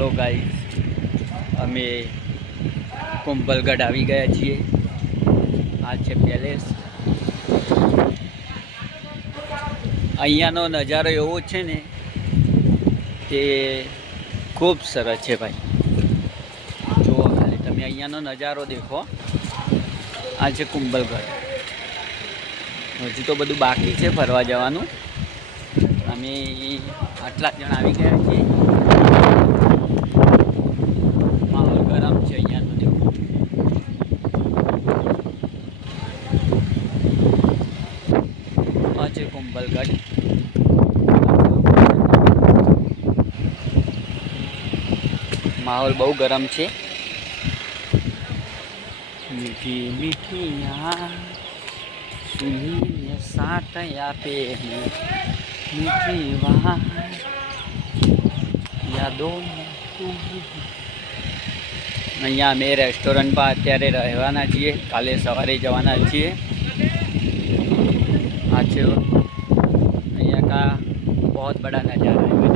Hello guys, અમે કુંભલગઢ આવી ગયા છીએ. આ છે પેલેસ. અહીંયાનો નજારો એવો છે ને કે ખૂબ સરસ છે ભાઈ. જુઓ ખાલી તમે અહીંયાનો નજારો દેખો. આ છે કુંભલગઢ. હજુ તો બધું બાકી છે ફરવા જવાનું. અમે આટલા જણ આવી ગયા છીએ. માહોલ ગરમ છે અહીંયાનો. દેખો આ છે કુંભલગઢ. માહોલ બહુ ગરમ છે. મીઠી મીઠી સુનીને સાટ આપે મીઠી વાત યાદો. અહીંયા અમે રેસ્ટોરન્ટમાં અત્યારે રહેવાના છીએ. કાલે સવારે જવાના છીએ. આ છે અહીંયા કા બહુ બડા નજારા है.